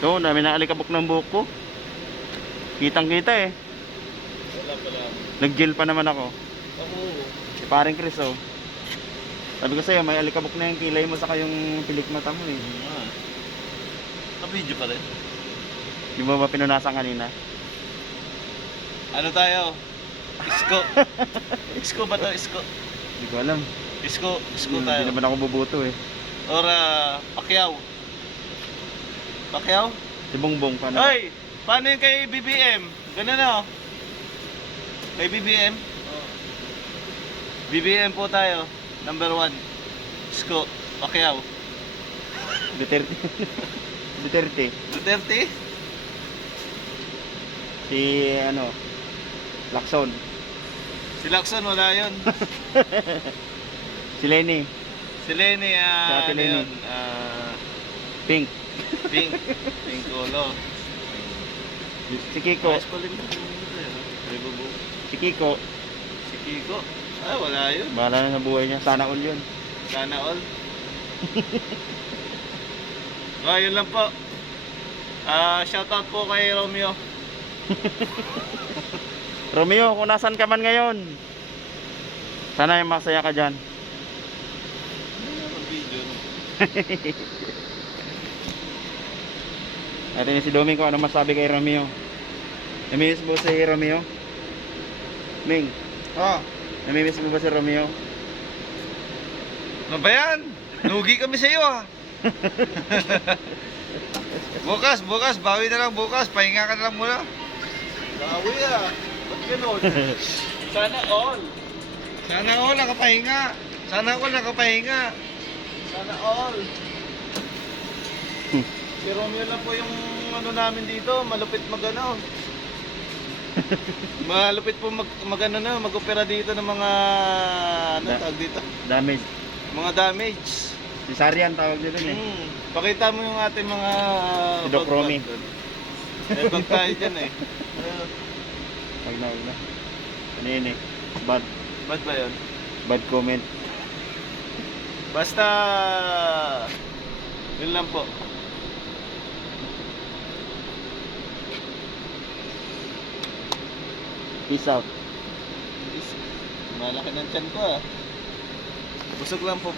So, dami na alikabok ng buhok ko. Kitang kita eh. Wala pala. Nag-gel pa naman ako. Ako. Si paring Chris oh. Sabi ko sa'yo, may alikabok na yung kilay mo saka yung pilik mata mo eh. Ka-video pa rin. Di mo ba pinunasan kanina? Ano tayo? Isko. Isko ba to? Isko. Hindi ko alam. Isko Hindi tayo. naman ako bubuto eh. Or Pacquiao. Pacquiao? Si Bongbong paano? Hoy! Paano yung kay BBM? Ganun na oh. Kay BBM? BBM po tayo. Number 1. Isko. Pacquiao. Duterte. Duterte. Duterte? Si ano? Lacson. Si Lacson wala yun. Si Lenny. Si Lenny, Si Ate ano Lenny. yun? Pink. Pink. Pink Colo. Si Kiko. Ayos pa rin yung Rebubu. Si Kiko. Si Kiko. Ah, wala yun. Bahala na sa buhay niya. Sana all yun. Sana all. Yun lang po. Shoutout po kay Romeo. Romeo, kung nasan ka man ngayon, sana yung masaya ka dyan. Video. Natin si Doming kung ano masabi kay Romeo. Namimiss mo si Romeo? Ming, namimiss mo ba si Romeo? Ano ba yan? Lugi kami sa iyo ah. Bukas, bawi na lang bukas. Pahinga ka na lang muna. Bawi ah. Ba't ganun? Sana all. Sana all nakapahinga. Sana all nakapahinga. Sana all. Si Romeo lang po yung ano namin dito, malupit magano. Malupit po magano na, mag-opera dito ng mga ano tawag dito? Damage. Mga damage. Cesarean tawag dito eh. Pakita mo yung ating mga Si Doc Romy. May bag tayo dyan eh. Wag na. Ano yun eh? Bad Ba't ba yun? comment. Basta yun lang po. Peace out. Malaki ng tiyan ko ah. Busog lang po.